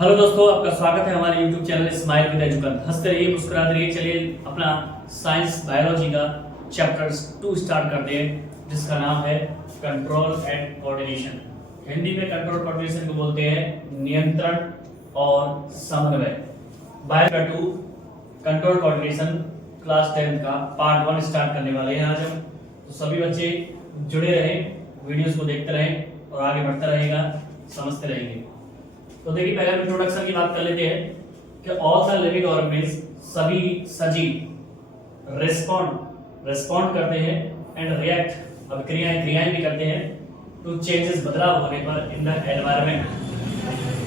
Hello दोस्तों, आपका स्वागत है हमारे YouTube channel smile with education. हंसते रहिए, मुस्कुराते रहिए। चलिए अपना साइंस बायोलॉजी का चैप्टर 2 स्टार्ट करते हैं, जिसका नाम है कंट्रोल एंड कोऑर्डिनेशन। हिंदी में कंट्रोल कोऑर्डिनेशन को बोलते हैं नियंत्रण और समन्वय। बायो का 2 कंट्रोल कोऑर्डिनेशन क्लास 10 का पार्ट 1 स्टार्ट करने वाले हैं आज हम। तो सभी बच्चे जुड़े रहें, वीडियोस को देखते रहें और आगे बढ़ता रहेगा, समझते रहेंगे। तो देखिए, पहले हम इंट्रोडक्शन की बात कर लेते हैं कि ऑल द लिविंग ऑर्गेनिज्म, सभी सजीव रिस्पॉन्ड करते हैं एंड रिएक्ट, अब क्रियाएं भी करते हैं टू चेंजेस, बदलाव होने पर इन द एनवायरनमेंट,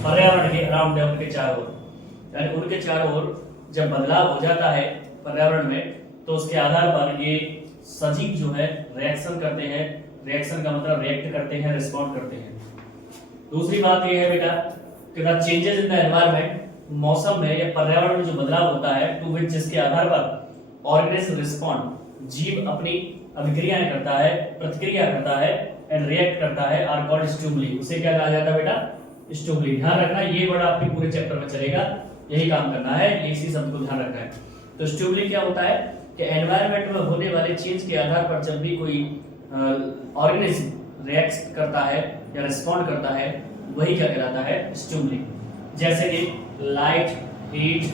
पर्यावरण के अराउंड, उनके चारों ओर, यानी उनके चारों ओर जब बदलाव हो जाता है पर्यावरण में, तो उसके आधार पर ये सजीव जो है रिएक्शन करते हैं। रिएक्शन का मतलब रिएक्ट करते हैं, रिस्पॉन्ड करते हैं। दूसरी बात ये है बेटा कि the changes in the environment, मौसम में या पर्यावरण में जो बदलाव होता है, टू विच, जिसके आधार पर ऑर्गेनिज्म रिस्पॉन्ड, जीव अपनी अभिक्रियाएं करता है, प्रतिक्रिया करता है एंड रिएक्ट करता है, आर कॉल्ड स्टिमुली। उसे क्या कहा जाता है बेटा? स्टिमुली। ध्यान रखना, ये वर्ड आपके पूरे चैप्टर में चलेगा, यही काम करना है, इसी शब्द को ध्यान रखना है। तो स्टिमुली क्या होता है कि एनवायरनमेंट में होने वाले चेंज के आधार पर जब भी कोई ऑर्गेनिज्म रिएक्ट करता है या रिस्पॉन्ड करता है, वही क्या कहलाता है? स्टिमुली। जैसे कि light, heat,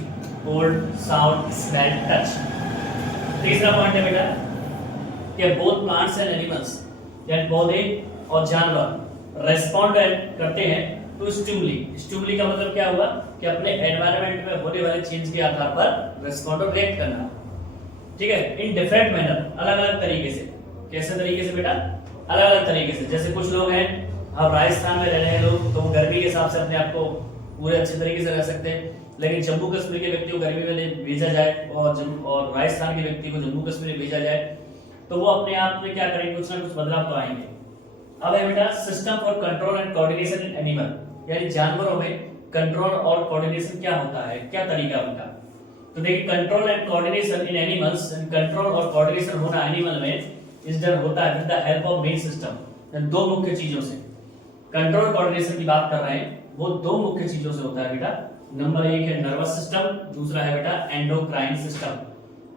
cold, sound, smell, touch. तीसरा पॉइंट है बेटा कि बोथ प्लांट्स एंड एनिमल्स, यानी पौधे और जानवर रिस्पॉन्ड करते हैं टू स्टिमुली। स्टिमुली का मतलब क्या हुआ कि अपने एनवायरनमेंट में होने वाले चेंज के आधार पर रिस्पॉन्ड और रिएक्ट करना, ठीक है, इन डिफरेंट मैनर, अलग अलग तरीके से। कैसे तरीके से बेटा? अलग अलग तरीके से। जैसे कुछ लोग हैं, अब राजस्थान में रह रहे हैं लोग, तो वो गर्मी के हिसाब से अपने आप को पूरे अच्छे तरीके से रह सकते हैं, लेकिन जम्मू कश्मीर के व्यक्ति को गर्मी में भेजा जाए और राजस्थान के व्यक्ति को जम्मू कश्मीर में भेजा जाए, तो वो अपने आप में क्या करेंगे? कुछ ना कुछ बदलाव तो आएंगे। अब है बेटा system for control and coordination in animal, यानी जानवरों में कंट्रोल और कोऑर्डिनेशन क्या होता है, क्या तरीका उनका। तो देखिए, control and coordination in animals, control और कोऑर्डिनेशन होना एनिमल में इज डन होता है with the help of main system, दो मुख्य चीजों से। कंट्रोल कोऑर्डिनेशन की बात कर रहे हैं, वो दो मुख्य चीजों से होता है बेटा। नंबर 1 है नर्वस सिस्टम, दूसरा है बेटा एंडोक्राइन सिस्टम।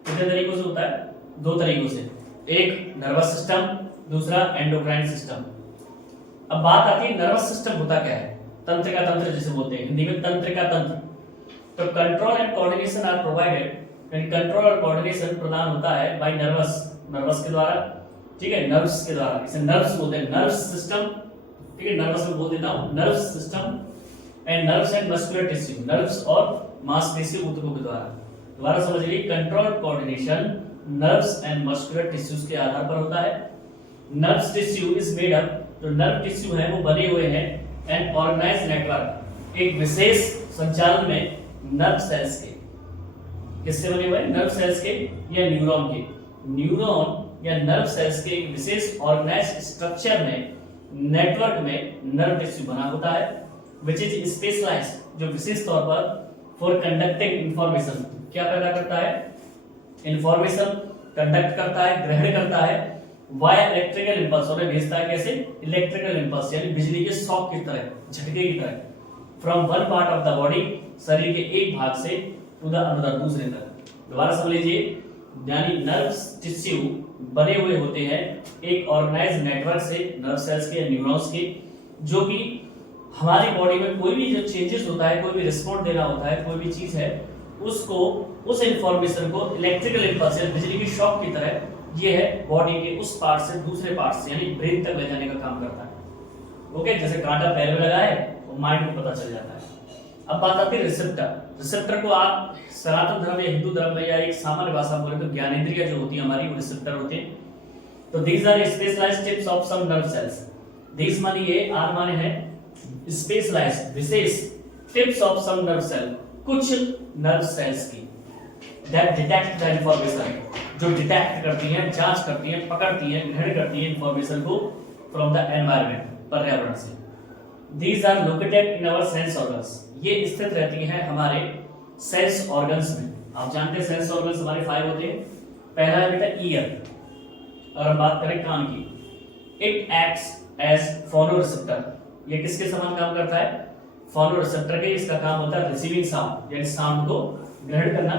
कितने तरीकों से होता है? दो तरीकों से, एक नर्वस सिस्टम, दूसरा एंडोक्राइन सिस्टम। अब बात आती है नर्वस सिस्टम होता क्या है? तंत्रिका तंत्र जिसे बोलते हैं, हिंदी में तंत्रिका तंत्र। तो control and coordination are provided, यानी कंट्रोल और कोऑर्डिनेशन प्रदान होता है बाय नर्वस के द्वारा, ठीक है, नर्व्स के द्वारा। इसे नर्व्स बोलते हैं, नर्वस सिस्टम, ठीक है, नर्वस में बोल देता हूं, nervous system and nerves and muscular tissue, nerves और मांसपेशी ऊतकों के द्वारा। दोबारा समझ लीजिए, control coordination nerves and muscular tissues के आधार पर होता है। Nerves tissue is made up, जो नर्व टिश्यू है वो बने हुए हैं एंड ऑर्गेनाइज्ड नेटवर्क, एक विशेष संचालन में नर्व सेल्स के। किससे बने हुए हैं? नर्व सेल्स के या न्यूरॉन के। न्यूरॉन या नर्व सेल्स के एक विशेष ऑर्गेनाइज्ड स्ट्रक्चर में, नेटवर्क में नर्व टिश्यू बना होता है, विच इज स्पेशलाइज्ड, जो विशेष तौर पर फॉर कंडक्टिंग इंफॉर्मेशन, क्या पैदा करता है? इंफॉर्मेशन कंडक्ट करता है, ग्रहण करता है, वाया इलेक्ट्रिकल इंपल्स, उन्हें भेजता है कैसे? इलेक्ट्रिकल इंपल्स, यानी बिजली के शॉक की तरह, झटके की तरह, from one part of the body, शरीर के एक भाग से, टू द अनदर, दूसरे तक। दोबारा समझ लीजिए, यानी नर्व टिश्यू बने हुए होते हैं एक ऑर्गेनाइज्ड नेटवर्क से, नर्व सेल्स के या न्यूरॉन्स के, जो कि हमारी बॉडी में कोई भी जो चेंजेस होता है, कोई भी रिस्पॉन्ड देना होता है, कोई भी चीज है, उसको, उस इंफॉर्मेशन को इलेक्ट्रिकल इंपल्स या बिजली की शॉक की तरह, ये है बॉडी के उस पार्ट से दूसरे पार्ट से, यानी ब्रेन तक ले जाने का काम करता है। ओके, जैसे कांटा पैर में लगा है तो माइंड को पता चल जाता है। अब बात आती है रिसेप्टर। रिसेप्टर को आप सनातन धर्म या हिंदू धर्म में या एक सामान्य भाषा में बोले तो ज्ञानेंद्रिय जो होती है हमारी, वो रिसेप्टर होते हैं। तो these are specialised tips of some nerve cells. These माने ये, आर माने है स्पेशलाइज्ड, विशेष, tips of some nerve cell, कुछ नर्व सेल्स की, दैट डिटेक्ट द इंफॉर्मेशन, जो डिटेक्ट करती हैं, जांच करती हैं, पकड़ती हैं, ग्रहण करती हैं इंफॉर्मेशन को फ्रॉम द एनवायरनमेंट, पर्यावरण से। These are located in our sense organs, ये स्थित रहती हैं हमारे सेंस ऑर्गन्स में। आप जानते हैं सेंस ऑर्गन्स हमारे 5 होते हैं। पहला है बेटा ईयर, और हम बात करें कान की, इट एक्ट्स एज फोनो रिसेप्टर, ये किसके समान काम करता है? फोनो रिसेप्टर के इसका काम होता है रिसीविंग साउंड यानी साउंड को ग्रहण करना।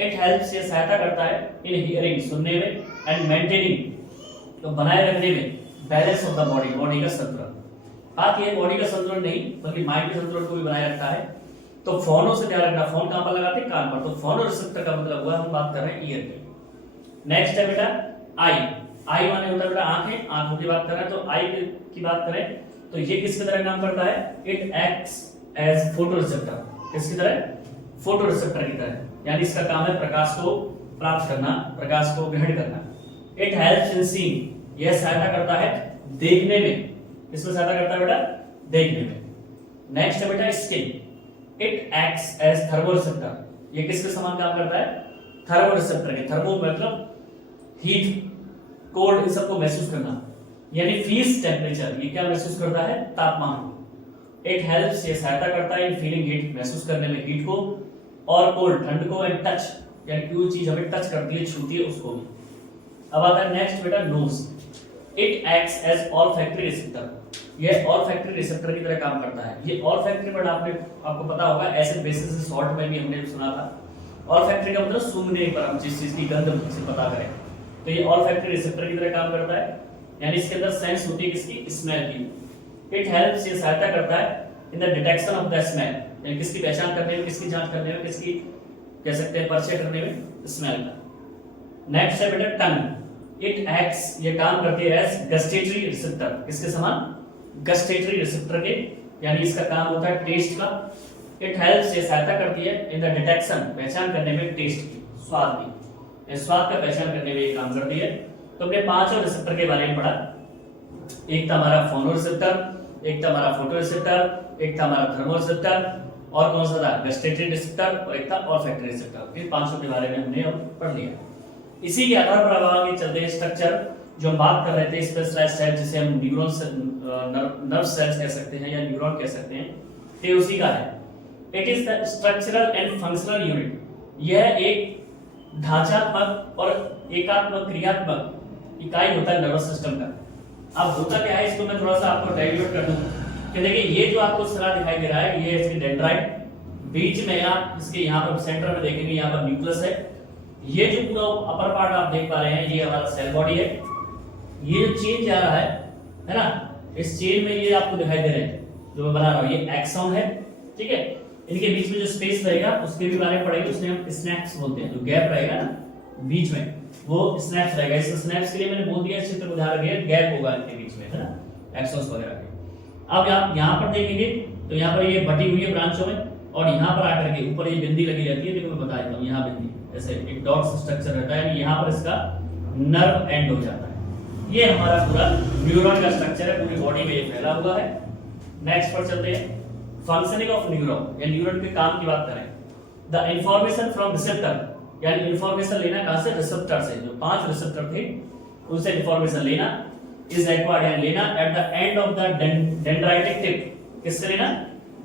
इट हेल्प्स ये सहायता करता है इन हियरिंग सुनने में एंड मेंटेनिंग तो बनाए रखने में बैलेंस ऑफ द बॉडी का संतुलन। बात ये बॉडी का संतुलन नहीं बल्कि माइंड के संतुलन को भी बनाए रखता है। तो फोनो से ध्यान रखना, फोन कहां पर लगाते हैं? कान पर। तो फोनो रिसेप्टर का मतलब हुआ हम बात कर रहे हैं ईयर की। नेक्स्ट है बेटा आई। आई माने होता है बेटा आंखें, आंखों की बात कर रहे हैं। तो आई की बात करें तो ये किसकी तरह काम करता है? It acts as photo receptor. किसकी तरह? फोटो रिसेप्टर की तरह, यानी इसका काम है प्रकाश को प्राप्त करना, प्रकाश को ग्रहण करना। इट हेल्प्स इन सीइंग, यह सहायता करता है देखने में। इसमें सहायता करता है बेटा देखने में। नेक्स्ट है बेटा skin. It acts as thermo receptor, ये किसके समान काम करता है? थर्मो रिसेप्टर के। थर्मो मतलब हीट, कोल्ड, इन सबको महसूस करना, यानी फील्स टेम्परेचर, ये क्या महसूस करता है? तापमान को। इट हेल्प्स, ये सहायता करता है इन फीलिंग हीट, महसूस करने में हीट को, और कोल्ड, ठंड को, एंड टच, यानी कोई चीज हमें टच करती है, छूती है, उसको भी। अब आता है नेक्स्ट बेटा nose. It acts as olfactory receptor, ये ऑल्फैक्टरी रिसेप्टर की तरह काम करता है। ये ऑल्फैक्टरी वर्ड आपको पता होगा, एसिड बेसिस शॉर्ट में भी हमने सुना था। ऑल्फैक्टरी का मतलब सूंघने पर, हम जिस चीज की गंध से पता करें, तो ये ऑल्फैक्टरी रिसेप्टर की तरह काम करता है, यानी इसके अंदर सेंस होती है किसकी? स्मेल की। इट हेल्प्स, ये सहायता करता है in the detection of the smell, यानी किसकी पहचान करने में, किसकी जांच करने में, किसकी कह सकते हैं परिचय करने में स्मेल का। नेक्स्ट है बेटा टंग। इट एक्ट्स, ये काम करती है एज गस्टेटरी रिसेप्टर, किसके समान? गस्टेटरी रिसेप्टर के, यानी इसका काम होता है टेस्ट का। इट हेल्प्स, ये सहायता करती है इन द डिटेक्शन, पहचान करने में टेस्ट की, स्वाद की, स्वाद का पहचान करने में ये काम करती है। तो हमने पांचों रिसेप्टर के बारे में पढ़ा। एक था हमारा फोनो रिसेप्टर, एक था हमारा फोटो रिसेप्टर, एक था हमारा थर्मो रिसेप्टर, और कौन सा था? गस्टेटरी रिसेप्टर, और एक था ऑल्फैक्टरी रिसेप्टर। इन पांचों के बारे में हमने पढ़ लिया। इसी के आधार पर अब आगे चलते हैं स्ट्रक्चर जो हम बात कर रहे थे, स्पेशलाइज्ड सेल जिसे हम न्यूरॉन नर्व सेल्स कह सकते हैं या न्यूरॉन कह सकते हैं, ये उसी का है। It is the structural and functional unit, यह एक ढांचात्मक और एकात्मक क्रियात्मक इकाई होता है नर्वस सिस्टम का। अब होता क्या है, इसको मैं थोड़ा सा आपको डाइल्यूट कर दूं कि देखिए ये जो आपको सरा दिखाई दे रहा है, ये इसकी डेंड्राइट, बीच में आप इसके यहाँ पर सेंटर में देखेंगे, यहाँ पर न्यूक्लियस है। ये जो पूरा अपर पार्ट आप देख पा रहे हैं, ये हमारा सेल बॉडी है। ये जो चेन जा रहा है ना, इस चेन में ये आपको दिखाई दे रहे हैं जो मैं बना रहा हूँ, ये एक्सॉन है, ठीक है। इनके बीच में जो स्पेस रहेगा उसके भी बारे में पढ़ेंगे, उसमें हम स्नैप्स बोलते हैं। जो गैप रहेगा ना बीच में, वो स्नैप्स रहेगा। इस स्नैप्स के लिए मैंने बोल दिया, चित्र उदाहरण दिया, गैप होगा इनके बीच में, है ना, एक्सॉन्स वगैरह के। अब आप यहाँ पर देखेंगे तो यहाँ पर ये बटी हुई है ब्रांचों में, और यहाँ पर आकर के ऊपर ये बिंदी लगी रहती है। देखो मैं बता देता हूँ, यहाँ बिंदी ऐसे एक डॉट स्ट्रक्चर रहता है, यानी यहाँ पर इसका नर्व एंड हो जाता है। ये हमारा पूरा न्यूरॉन का स्ट्रक्चर है, पूरी बॉडी में ये फैला हुआ है। नेक्स्ट पर चलते हैं, फंक्शनिंग ऑफ न्यूरॉन, या न्यूरॉन के काम की बात करें। द इंफॉर्मेशन फ्रॉम रिसेप्टर, यानी इंफॉर्मेशन लेना कहां से? रिसेप्टर से। जो 5 रिसेप्टर थे उनसे इंफॉर्मेशन लेना, इज रिक्वायर्ड, यानी लेना eight the end of the dendritic tip. किससे लेना?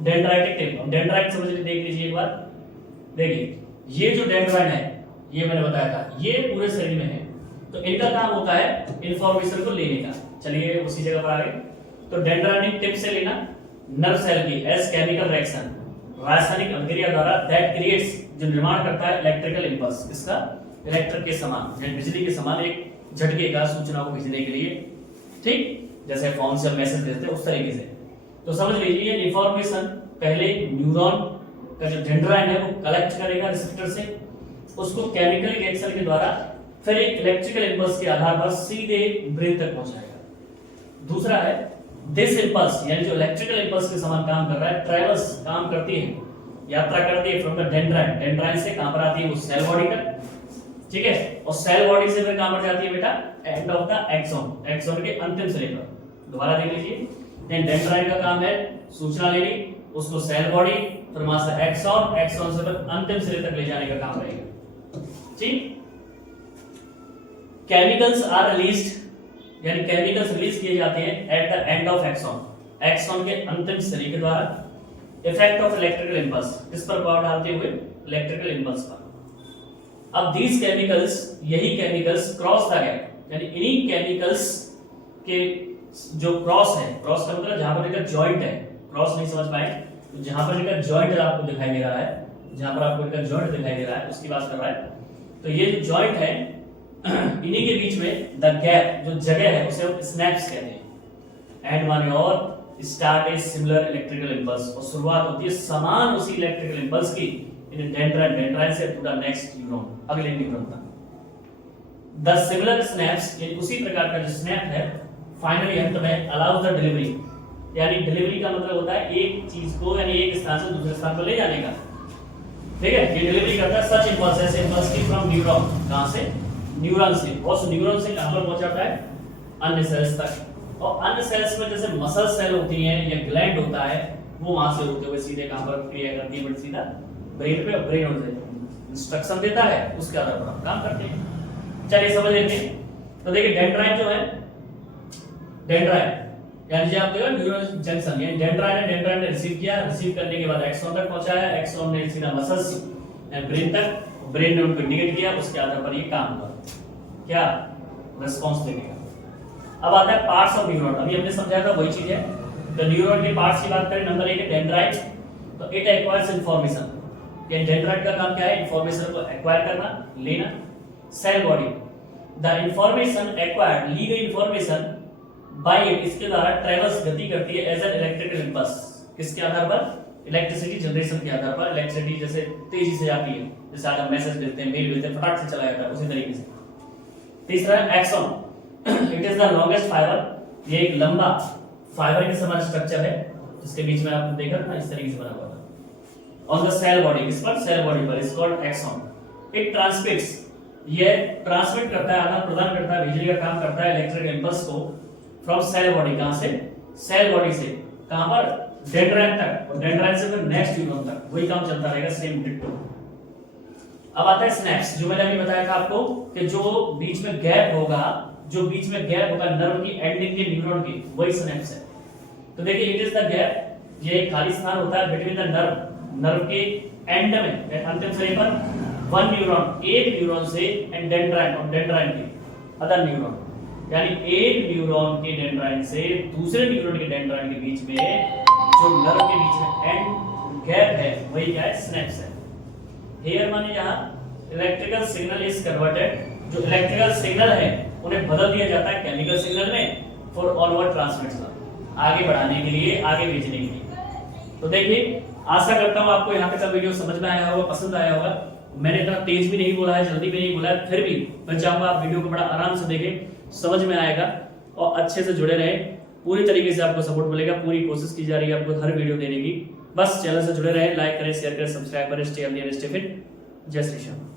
Dendritic tip. डेंड्राइट समझ के देख लीजिए एक बार। देखिए ये जो डेंड्राइट है, ये मैंने बताया था, ये पूरे शरीर में है, तो इनका काम होता है इंफॉर्मेशन को लेने का। चलिए उसी जगह पर आ गए। तो डेंड्राइटिक टिप से लेना नर्व सेल की एज केमिकल रिएक्शन, रासायनिक अभिक्रिया द्वारा, दैट क्रिएट्स, जो निर्माण करता है इलेक्ट्रिकल इंपल्स, इसका इलेक्ट्रिक के समान, यानी बिजली के समान एक झटके का सूचना को भेजने के लिए, ठीक, जैसे फोन से मैसेज भेजते हैं उस तरीके से। तो समझ लीजिए इंफॉर्मेशन पहले न्यूरॉन का जो डेंड्राइट है वो कलेक्ट करेगा रिसेप्टर से, उसको केमिकल रिएक्शन के द्वारा फिर एक इलेक्ट्रिकल इंपल्स के आधार पर सीधे ब्रेन तक पहुंचाएगा। दूसरा है दिस इंपल्स, यानी जो इलेक्ट्रिकल इंपल्स के समान काम कर रहा है, ट्रैवल्स, काम करती है, यात्रा करती है फ्रॉम द डेंड्राइट, डेंड्राइट से कहां पर आती है? वो सेल बॉडी तक, ठीक है, और सेल बॉडी से फिर कहां पर जाती है बेटा? End of the axon, axon के अंतिम सिरे पर। दोबारा देख लीजिए, डेंड्राइट का काम है सूचना लेनी, उसको सेल बॉडी, फिर वहां से एक्सॉन, एक्सॉन से फिर अंतिम सिरे तक ले जाने का काम रहेगा, ठीक। केमिकल्स आर रिलीज्ड, यानी केमिकल्स रिलीज किए जाते हैं at the end of axon, axon के अंतिम सिरे के द्वारा। इफेक्ट ऑफ इलेक्ट्रिकल इंपल्स, किस पर प्रभाव डालते हुए? इलेक्ट्रिकल इंपल्स पर। अब दीज केमिकल्स, यही केमिकल्स क्रॉस द गैप, यानी इन्हीं केमिकल्स के जो क्रॉस है, क्रॉस का मतलब जहां पर इनका जॉइंट है, क्रॉस नहीं समझ पाए, तो जहां पर इनका जॉइंट आपको दिखाई दे रहा है, जहां पर आपको इनका जॉइंट दिखाई दे रहा है उसकी बात कर रहा है। तो ये जो जॉइंट है इन्हीं के बीच में द गैप जो जगह है उसे हम स्नैप्स कहते हैं। एंड वन और start a similar electrical impulse, और शुरुआत होती है समान उसी इलेक्ट्रिकल इंपल्स की इन डेंड्राइन, डेंड्राइन से टू द नेक्स्ट न्यूरॉन, अगले न्यूरॉन तक। द सिमिलर स्नैप्स, ये उसी प्रकार का जो स्नैप है फाइनली अंत में अलाउज द डिलीवरी, यानी डिलीवरी का मतलब होता है एक चीज को यानी एक स्थान से दूसरे स्थान पर ले जाने का, ठीक है। ये डिलीवरी करता है सच इंपल्स, ऐसे इंपल्स की फ्रॉम न्यूरॉन, कहां से, न्यूरॉन से, और उस न्यूरॉन से कहां पर पहुंचाता है, अन्य सेल्स तक। और अन्य सेल्स में जैसे मसल सेल होती हैं या ग्लैंड होता है, वो वहां से होते हुए सीधे कहां पर क्रिया करती है, सीधा ब्रेन पे, ब्रेन उसे इंस्ट्रक्शन देता है, उसके आधार पर हम काम करते हैं। चलिए समझ लेते हैं। तो देखिए डेंड्राइन जो है, डेंड्राइन यानी जो आप देखो न्यूरॉन जंक्शन, ये डेंड्राइन है, डेंड्राइन ने रिसीव किया, रिसीव करने के बाद एक्सॉन तक पहुंचाया, एक्सॉन ने सीधा मसल्स ब्रेन तक, ब्रेन ने उनको इंडिकेट किया, उसके आधार पर ये काम हुआ, क्या रिस्पांस देने का। अब आता है पार्ट्स ऑफ न्यूरॉन, अभी हमने समझाया था वही चीज है। तो न्यूरॉन के पार्ट्स की बात करें, नंबर 1 है डेंड्राइट, तो इट एक्वायर्स इंफॉर्मेशन, ये डेंड्राइट का काम क्या है, इंफॉर्मेशन को एक्वायर करना, लेना। Cell body, the information acquired, ली गई इंफॉर्मेशन बाय इट, इसके द्वारा ट्रेवल्स गति करती है एज एन इलेक्ट्रिकल इंपल्स, किसके आधार पर, इलेक्ट्रिसिटी जनरेशन के आधार पर। इलेक्ट्रिसिटी जैसे तेजी से आती है, जैसे आज हम मैसेज भेजते हैं, मेल भेजते हैं, फटाक से चला जाता है, उसी तरीके से। तीसरा है axon, it is the longest fibre, ये एक लंबा फाइबर के समान स्ट्रक्चर है, जिसके बीच में आपने देखा ना इस तरीके से बना हुआ था। ऑन द सेल बॉडी, इस पर सेल बॉडी पर, is called axon. It transmits, ये ट्रांसमिट करता है, आदान प्रदान करता है, बिजली का काम करता है इलेक्ट्रिक इंपल्स को फ्रॉम सेल बॉडी, कहां से, सेल बॉडी से कहां पर, डेंड्राइन तक, और डेंड्राइन से फिर नेक्स्ट न्यूरॉन तक, वही काम चलता रहेगा, सेम डिट्टो। अब आता है स्नैप्स, जो मैंने अभी बताया था आपको कि जो बीच में गैप होगा, जो बीच में गैप होगा नर्व की एंडिंग के न्यूरॉन की, वही स्नैप्स है। तो देखिए इट इज द गैप, ये खाली स्थान होता है बिटवीन द नर्व, नर्व के एंड में, अंतिम सिरे पर, वन न्यूरॉन, एक न्यूरॉन से, एंड डेंड्राइन, और डेंड्राइन के अदर न्यूरॉन, यानी एक न्यूरॉन के डेंड्राइन से दूसरे न्यूरॉन के डेंड्राइन के बीच में जो नर्व के बीच में एंड गैप है, वही क्या है, स्नैप्स है। हियर माने यहां इलेक्ट्रिकल सिग्नल इज कन्वर्टेड, जो इलेक्ट्रिकल सिग्नल है उन्हें बदल दिया जाता है केमिकल सिग्नल में फॉर ऑनवर्ड ट्रांसमिशन, आगे बढ़ाने के लिए, आगे भेजने के लिए। तो देखिए आशा करता हूं आपको यहाँ तक का वीडियो समझ में आया होगा, पसंद आया होगा। मैंने इतना तेज भी नहीं बोला है, जल्दी भी नहीं बोला है, फिर भी मैं चाहूंगा आप वीडियो को बड़ा आराम से देखें, समझ में आएगा और अच्छे से जुड़े रहे। पूरी तरीके से आपको सपोर्ट मिलेगा, पूरी कोशिश की जा रही है आपको हर वीडियो देने की। बस चैनल से जुड़े रहे, लाइक करें, शेयर करें, सब्सक्राइब करें। Stay healthy and stay fit. जय श्री श्याम।